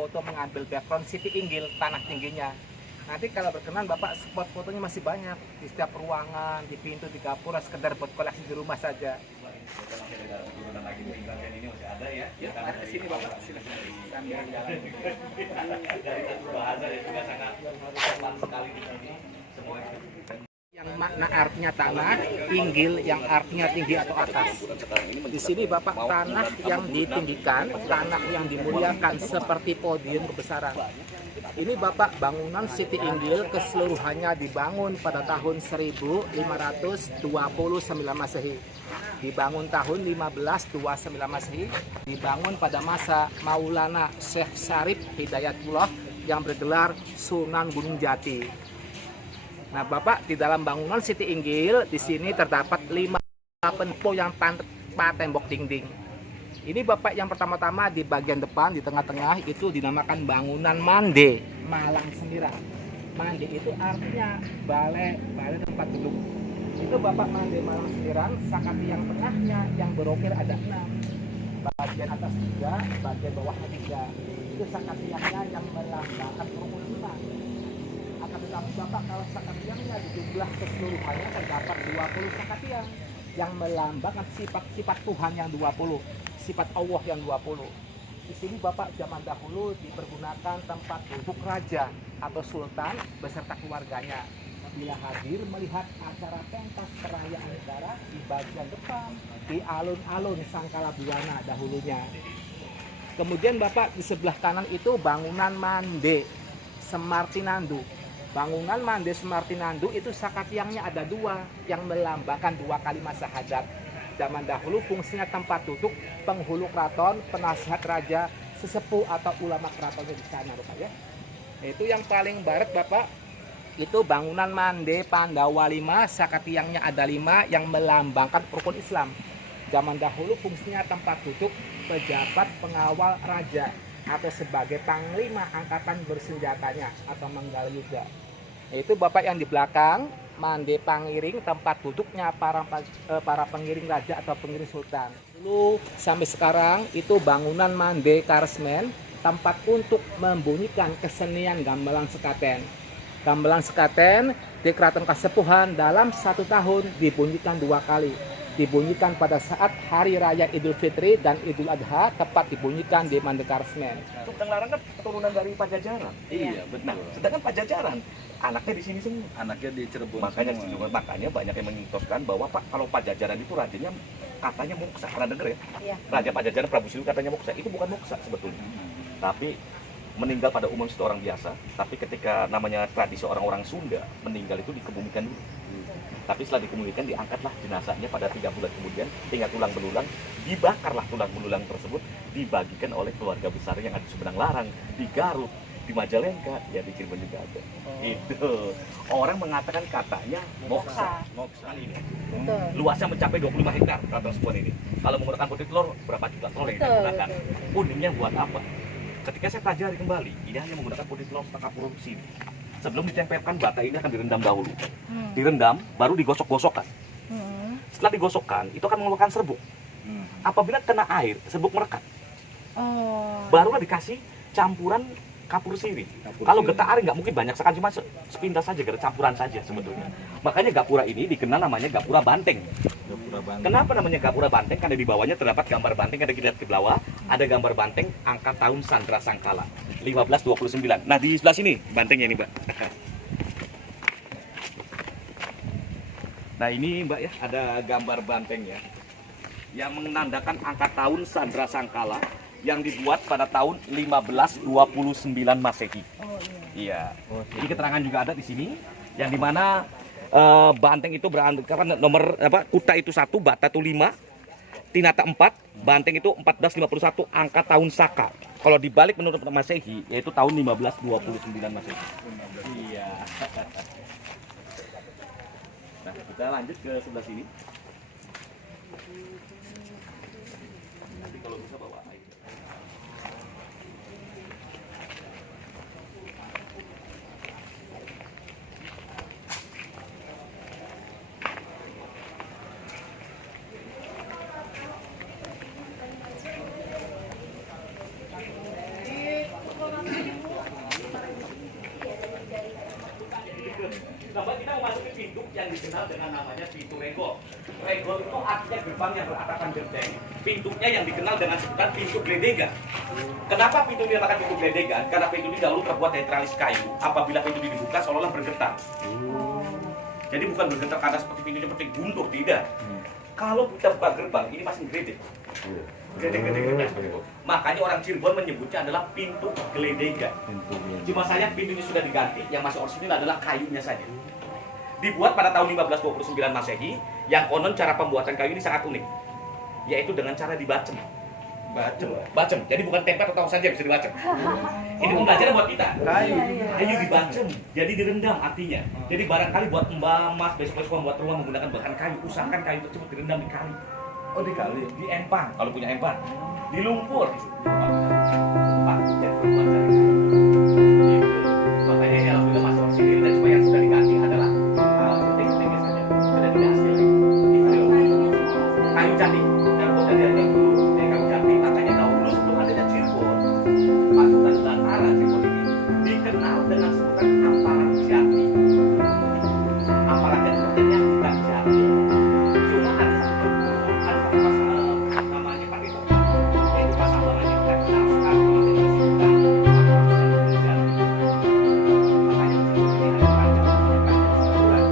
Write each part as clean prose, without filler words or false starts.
foto mengambil background Siti Inggil, tanah tingginya. Nanti kalau berkenan Bapak, spot fotonya masih banyak di setiap ruangan, di pintu, di gapura, sekedar buat koleksi di rumah saja. Ini masih ada ya? Ya, mari ke sini Bapak, silakan. Sambil jalan. Dari satu bahasa ya juga sangat tepat sekali di sini. Semuanya. Yang makna artinya tanah, Inggil yang artinya tinggi atau atas. Di sini Bapak, tanah yang ditinggikan, tanah yang dimuliakan seperti podium kebesaran. Ini Bapak, bangunan Siti Inggil keseluruhannya dibangun pada tahun 1529 Masehi. Dibangun tahun 1529 Masehi, dibangun pada masa Maulana Syekh Syarif Hidayatullah yang bergelar Sunan Gunung Jati. Nah Bapak, di dalam bangunan Siti Inggil di sini terdapat 5 penpo yang tanpa tembok dinding. Ini Bapak, yang pertama-tama di bagian depan di tengah-tengah itu dinamakan bangunan Mande Malang Sembiran. Mande itu artinya balai tempat duduk. Itu Bapak, Mande Malang Sembiran, sakati yang tengahnya yang berokir ada 6. Bagian atas 3, bagian bawahnya 3. Itu sakatiangnya yang melambangkan rukun iman. Akan tetapi Bapak, kalau sakatiangnya dijumlah keseluruhannya terdapat 20 sakatiang yang melambangkan sifat-sifat Tuhan yang 20, sifat Allah yang 20. Di sini Bapak, zaman dahulu dipergunakan tempat duduk raja atau sultan beserta keluarganya. Bila hadir melihat acara pentas perayaan negara di bagian depan, di alun-alun Sangkala Buana dahulunya. Kemudian Bapak, di sebelah kanan itu bangunan Mande Semartinandu. Bangunan Mande Semartinandu itu sakatiangnya ada 2 yang melambangkan 2 kalimat syahadat. Zaman dahulu fungsinya tempat duduk penghulu keraton, penasihat raja, sesepuh atau ulama keratonnya di sana Bapak ya. Itu yang paling barat Bapak, itu bangunan Mande Pandawa 5, sakatiangnya ada 5 yang melambangkan rukun Islam. Zaman dahulu fungsinya tempat duduk pejabat pengawal raja atau sebagai panglima angkatan bersenjatanya atau manggal yuda. Itu Bapak, yang di belakang Mande Pangiring, tempat duduknya para pengiring raja atau pengiring sultan. Dulu sampai sekarang itu bangunan Mande Karesmen, tempat untuk membunyikan kesenian gamelan sekaten. Gamelan sekaten di Keraton Kasepuhan dalam 1 tahun dibunyikan 2 kali. Dibunyikan pada saat Hari Raya Idul Fitri dan Idul Adha, tepat dibunyikan di Mande Karesmen. Sugeng Larang kan keturunan dari Pajajaran. Iya, betul. Nah, sedangkan Pajajaran anaknya di sini semua. Anaknya di Cirebon. Makanya banyak yang menyitoskan bahwa Pak, kalau Pajajaran itu rajanya katanya moksa. Pernah dengar ya? Iya. Raja Pajajaran Prabu Siliwangi katanya moksa. Itu bukan moksa sebetulnya. Tapi meninggal pada umum seorang biasa. Tapi ketika namanya tradisi orang-orang Sunda, meninggal itu dikebumikan dulu. Tapi setelah dikebumikan, diangkatlah jenazahnya pada 3 bulan kemudian, tinggal tulang belulang, dibakarlah tulang belulang tersebut, dibagikan oleh keluarga besar yang ada di Sumedang Larang, di Garut, di Majalengka, ya di Cirebon juga ada. Itu orang mengatakan katanya moksa. Ini. Luasnya mencapai 25 hektar Keraton Kasepuhan ini. Kalau menggunakan putih telur, berapa juta telur yang digunakan? Kuningnya buat apa? Ketika saya pelajari kembali, ini hanya menggunakan putih telur setengah produksi. Sebelum ditempelkan, bata ini akan direndam dahulu. Direndam, baru digosok-gosokkan. Setelah digosokkan, itu akan mengeluarkan serbuk. Apabila kena air, serbuk merekat. Barulah dikasih campuran kapur sirih. Kalau getah ari nggak mungkin banyak sekali, cuma sepintas saja, campuran saja sebetulnya. Makanya gapura ini dikenal namanya gapura banteng. Kenapa namanya gapura banteng? Karena di bawahnya terdapat gambar banteng, ada kita lihat ke bawah, ada gambar banteng angka tahun Sandra Sangkala 1529. Nah di sebelah sini bantengnya ini Mbak. Nah ini Mbak ya, ada gambar banteng ya, yang menandakan angka tahun Sandra Sangkala yang dibuat pada tahun 1529 Masehi. Iya. Ini keterangan juga ada di sini, yang dimana banteng itu berangkat nomor kuta itu 1, bata itu 5, tinata 4, banteng itu 1451 angka tahun Saka. Kalau dibalik menurut Masehi yaitu tahun 1529 Masehi. Iya. Nah, kita lanjut ke sebelah sini. Nanti kalau bisa bawa air. kita memasuki pintu yang dikenal dengan namanya pintu regol. Regol itu artinya gerbang yang beratapan genteng. Pintunya yang dikenal dengan sebutan pintu gledegan. Kenapa pintu ini dinamakan pintu gledegan? Karena pintu ini dahulu terbuat dari teralis kayu. Apabila pintu ini dibuka, seolah-olah bergetar. Jadi bukan bergetar karena seperti pintunya seperti guntur, tidak. Kalau kita buka gerbang, ini masih gledek. Gledek-gledek seperti itu. Makanya orang Cirebon menyebutnya adalah pintu gledegan. Cuma saya pintunya sudah diganti, yang masih orisinil adalah kayunya saja. Dibuat pada tahun 1529 Masehi, yang konon cara pembuatan kayu ini sangat unik, yaitu dengan cara dibacem. Bacem. Jadi bukan tempat atau saja bisa dibacem. Ini pembelajaran buat kita. Kayu dibacem, jadi direndam artinya. Jadi barangkali buat Mbak Mas besok-besok membuat rumah menggunakan bahan kayu, usahakan kayu tersebut direndam di kali. Oh, di kali. Di empang kalau punya empang. Di lumpur. Makanya ini alhamdulillah masih orisinil dan cuma yang sudah diganti adalah penting-pentingnya saja. Sudah tidak asli lagi. Kayu jati. Dan kemudian dari kayu jati, makanya dahulu sebelum adanya Cirebon, pasukan Belanda Cirebon ini dikenal dengan sebutan Amparan Jati. Amparan Jati sebenarnya bukan jati. Cuma ada satu masalah namanya Pak itu. Yaitu masalah yang kita kenal sekarang ini dengan sebutan Amparan Jati. Makanya Cirebon ini ada raja bukan sebulan.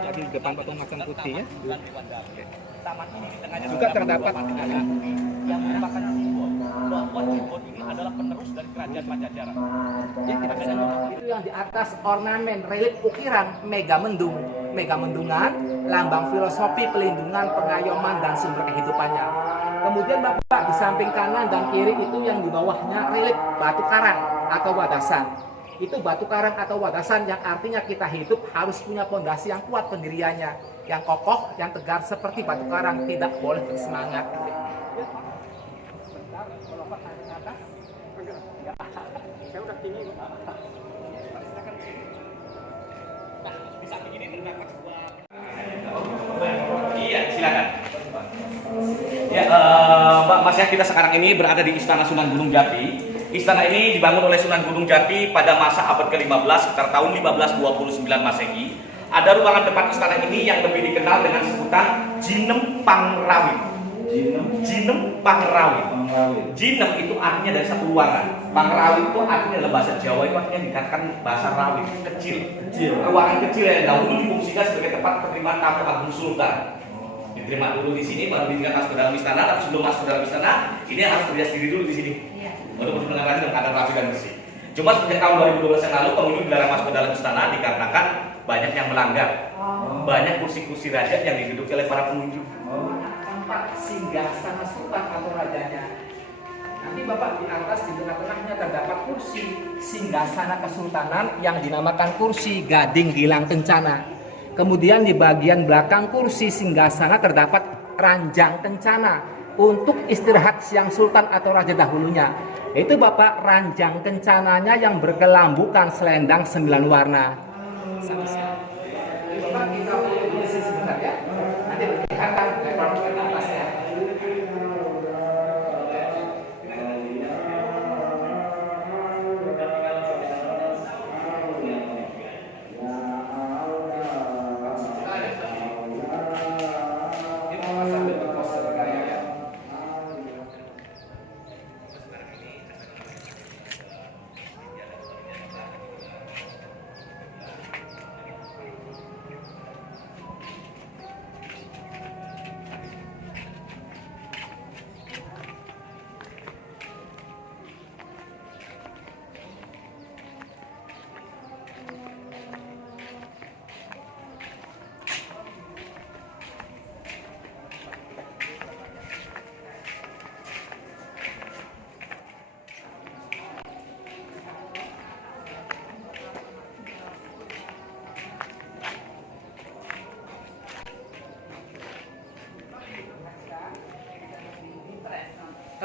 Lagi di depan patung macan putih ya. Taman ini di tengahnya Juga terdapat yang merupakan simbol bahwa Cirebon ini adalah penerus dari kerajaan Pajajaran. itu yang di atas ornamen relief ukiran Megamendung. Megamendungan, lambang filosofi pelindungan, pengayoman dan sumber kehidupannya. Kemudian Bapak di samping kanan dan kiri itu yang di bawahnya relief batu karang atau wadasan. Itu batu karang atau wadasan yang artinya kita hidup harus punya pondasi yang kuat pendiriannya, yang kokoh, yang tegar seperti batu karang, tidak boleh bersemangat. Saya udah tinggi kok. Nah, di samping ini terdapat sebuah. Iya, silakan. Ya, Mbak Mas ya, kita sekarang ini berada di Istana Sunan Gunung Jati. Istana ini dibangun oleh Sunan Gunung Jati pada masa abad ke-15 sekitar tahun 1529 Masehi. Ada ruangan depan istana ini yang lebih dikenal dengan sebutan Jinem Pangrawit. Jinem Pangrawit. Jinem itu artinya dari satu ruangan. Pangrawit itu artinya dalam bahasa Jawa itu artinya dikatakan bahasa rawit, kecil. Ruangan kecil yang dahulu difungsikan sebagai tempat penerimaan tamu agung sultan. Diterima dulu di sini, baru ditinggal masuk ke dalam istana. Tapi sebelum masuk ke dalam istana, ini harus berhias diri dulu di sini. Untuk mendengarkan dengan keadaan rapi dan bersih. Cuma sejak tahun 2012 yang lalu pengunjung dilarang masuk ke dalam istana dikarenakan banyak yang melanggar. Banyak kursi-kursi raja yang diduduki oleh para pengunjung. Tempat singgah sana sultan atau rajanya. Nanti Bapak di atas di tengah-tengahnya terdapat kursi singgasana kesultanan yang dinamakan kursi Gading Gilang Kencana. Kemudian di bagian belakang kursi singgasana terdapat ranjang kencana untuk istirahat siang sultan atau raja dahulunya. Itu Bapak ranjang kencananya yang berkelambukan selendang 9 warna. Bapak kita boleh sebentar ya. Nanti kelihatan lebar ke atas ya.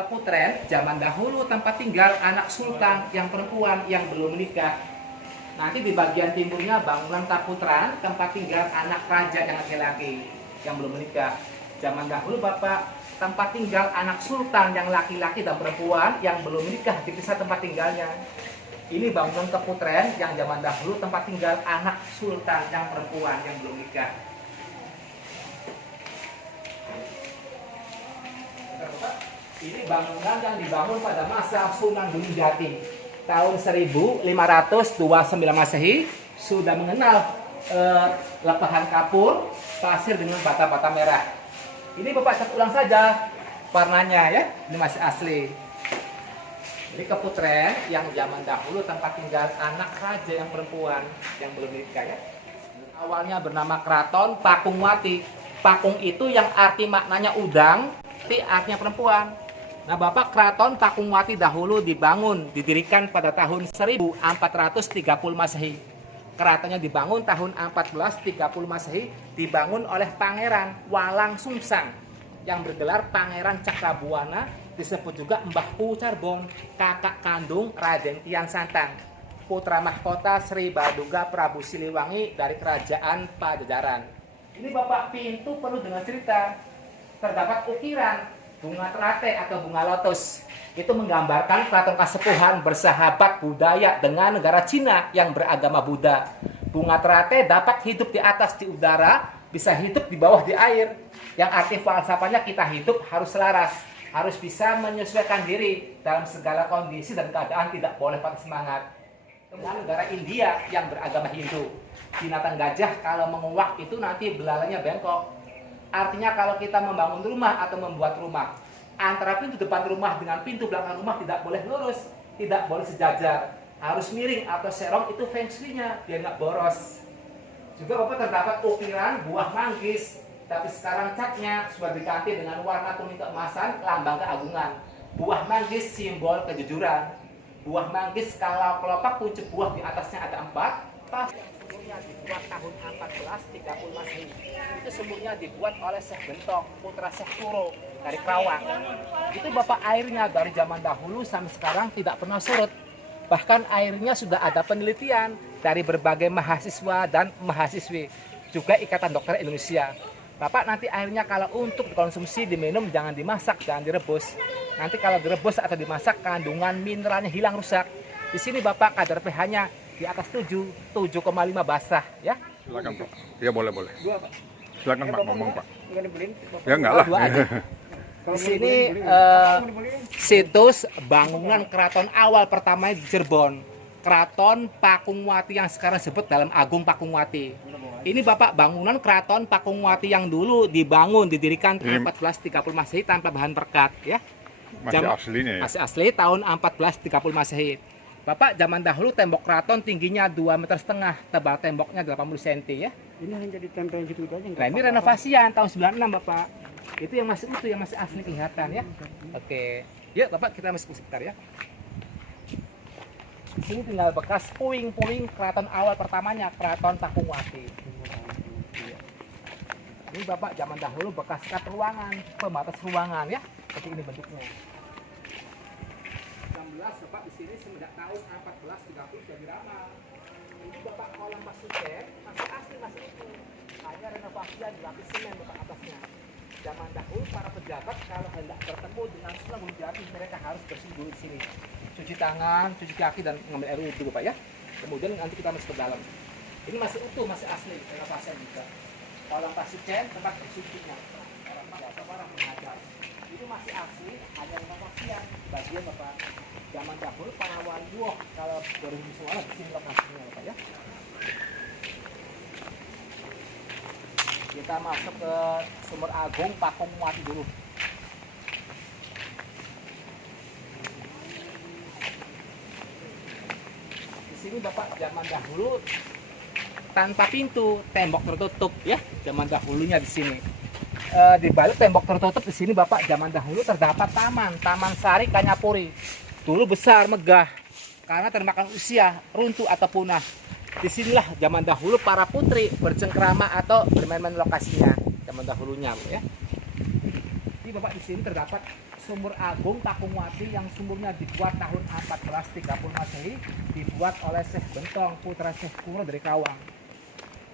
Keputren zaman dahulu tempat tinggal anak sultan yang perempuan yang belum menikah. Nanti di bagian timurnya bangunan Keputren, tempat tinggal anak raja yang laki-laki yang belum menikah. Zaman dahulu Bapak, tempat tinggal anak sultan yang laki-laki dan perempuan yang belum menikah dipisah tempat tinggalnya. Ini bangunan Keputren yang zaman dahulu tempat tinggal anak sultan yang perempuan yang belum menikah. Ini bangunan yang dibangun pada masa Sunan Gunung Jati tahun 1529 Masehi, sudah mengenal lepahan kapur, pasir dengan bata-bata merah. Ini Bapak cat ulang saja warnanya ya, ini masih asli. Ini Keputren yang zaman dahulu tempat tinggal anak raja yang perempuan yang belum menikah ya. Awalnya bernama Keraton Pakungwati. Pakung itu yang arti maknanya udang, Ti artinya perempuan. Nah Bapak, Keraton Pakungwati dahulu didirikan pada tahun 1430 Masehi. Keratonnya dibangun tahun 1430 Masehi, dibangun oleh Pangeran Walang Sungsang yang bergelar Pangeran Cakrabuana, disebut juga Mbah Pucarbon, kakak kandung Raden Kian Santang, putra mahkota Sri Baduga Prabu Siliwangi dari Kerajaan Pajajaran. Ini Bapak, pintu penuh dengan cerita. Terdapat ukiran bunga teratai atau bunga lotus. Itu menggambarkan keraton kasepuhan bersahabat budaya dengan negara Cina yang beragama Buddha. Bunga teratai dapat hidup di atas di udara, bisa hidup di bawah di air. Yang arti falsafahnya kita hidup harus selaras, harus bisa menyesuaikan diri dalam segala kondisi dan keadaan, tidak boleh patah semangat. Dengan negara India yang beragama Hindu, binatang gajah kalau menguak itu nanti belalainya bengkok. Artinya kalau kita membangun rumah atau membuat rumah, antara pintu depan rumah dengan pintu belakang rumah tidak boleh lurus, tidak boleh sejajar, harus miring atau serong, itu feng shui-nya biar nggak boros. Juga Bapak terdapat ukiran buah manggis, tapi sekarang catnya sudah diganti dengan warna kuning keemasan, lambang keagungan. Buah manggis simbol kejujuran. Buah manggis kalau kelopak kuncup buah di atasnya ada 4, pas dibuat tahun 1430 Masehi. Itu sumurnya dibuat oleh Syekh Gentong, putra Syekh Kuro dari Kerawang. Itu Bapak, airnya dari zaman dahulu sampai sekarang tidak pernah surut. Bahkan airnya sudah ada penelitian dari berbagai mahasiswa dan mahasiswi, juga Ikatan Dokter Indonesia. Bapak, nanti airnya kalau untuk dikonsumsi, diminum, jangan dimasak, jangan direbus. Nanti kalau direbus atau dimasak, kandungan mineralnya hilang, rusak. Di sini Bapak, kadar pH-nya di atas 7,5 basah ya. Silakan Pak. Ya boleh. Dua Pak. Silakan Pak, ngomong Pak. Nggak dibeliin? Ya enggak lah. Dua aja. Di sini situs bangunan keraton awal pertama di Cirebon, Keraton Pakungwati yang sekarang disebut Dalam Agung Pakungwati. Ini Bapak, bangunan Keraton Pakungwati yang dulu didirikan tahun 1430 Masehi tanpa bahan perekat ya. Masih aslinya ya. Masih asli tahun 1430 Masehi. Bapak, zaman dahulu tembok keraton tingginya 2,5 meter, tebal temboknya 80 cm ya. Ini hanya ditempelin gitu aja. Nah, ini renovasian tahun 96 Bapak. Itu yang masih utuh, yang masih asli kelihatan ya. Oke. Yuk Bapak, kita masuk sebentar ya. Di sini tinggal bekas puing-puing keraton awal pertamanya, Keraton Pakungwati. Ini Bapak, zaman dahulu bekas sekat ruangan, pembatas ruangan ya. Seperti ini bentuknya. 16 Bapak, di sini semenjak tahun 1430 sudah diramal. Ini Bapak, kolam masuk masih asli, masih utuh. Hanya renovasi dan dilapis semen Bapak atasnya. Zaman dahulu para pejabat kalau hendak bertemu dengan Sunan Gunung Jati, mereka harus bersih dulu di sini. Cuci tangan, cuci kaki, dan mengambil air wudhu Bapak ya. Kemudian nanti kita masuk ke dalam. Ini masih utuh, masih asli, renovasi juga. Kolam pasien, tempat bersucinya. Orang biasa, orang mengajar. Itu masih asli, hanya renovasian. Bagian Bapak, zaman dahulu para wali kalau bermusuhan di sini lokasinya Bapak ya. Kita masuk ke Sumur Agung Pakungwati dulu. Di sini Bapak, zaman dahulu tanpa pintu, tembok tertutup ya. Zaman dahulunya di sini. Di balik tembok tertutup di sini Bapak, zaman dahulu terdapat Taman Sari Kanyapuri. Dulu besar, megah, karena termakan usia, runtuh atau punah. Disinilah zaman dahulu para putri bercengkrama atau bermain-main lokasinya zaman dahulunya ya. Ini Bapak, di sini terdapat Sumur Agung Takungwati yang sumurnya dibuat tahun 1430 Masehi, dibuat oleh Syekh Bentong, putra Syekh Kuro dari Kawang.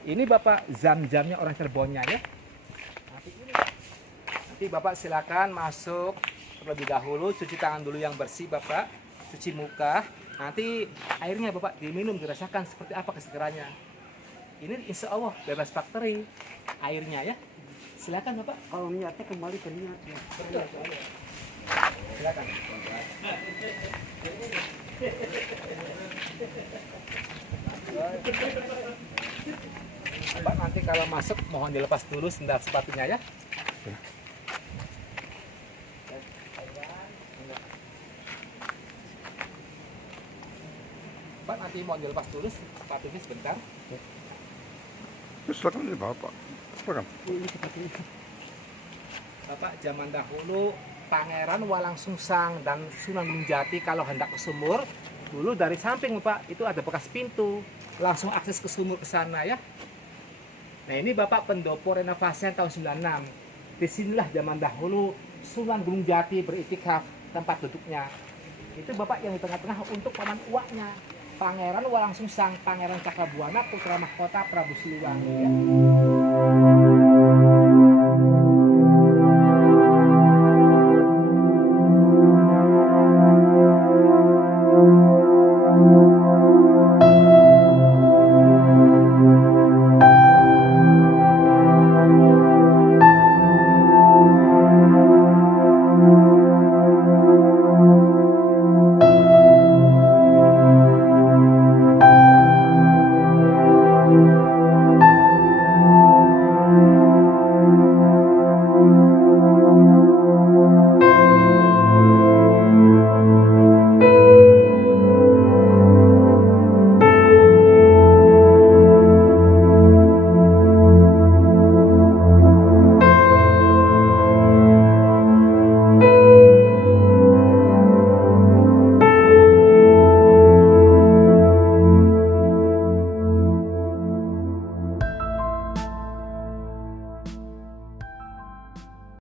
Ini Bapak zam-zamnya orang Cirebonnya ya. Nanti Bapak silakan masuk terlebih dahulu, cuci tangan dulu yang bersih Bapak, cuci muka. Nanti airnya Bapak diminum, dirasakan seperti apa kesegarannya. Ini insya Allah bebas bakteri airnya ya. Silakan Bapak. Kalau niatnya kembali ke niat ya. Silakan. Pak, nanti kalau masuk mohon dilepas dulu sendal sepatunya ya. Pak, nanti mohon dilepas dulu sepatunya sebentar. Silakan aja Bapak. Silakan. Ini seperti itu. Bapak, zaman dahulu Pangeran Walangsungsang dan Sunan Gunung Jati kalau hendak ke sumur, dulu dari samping Bapak itu ada bekas pintu, langsung akses ke sumur ke sana ya. Nah ini Bapak pendopo renovasi tahun 96. Disinilah zaman dahulu Sunan Gunung Jati beriktikaf tempat duduknya. Itu Bapak yang di tengah-tengah untuk paman uaknya, Pangeran Walangsungsang, Pangeran Cakrabuana, putra mahkota Prabu Siliwangi ya.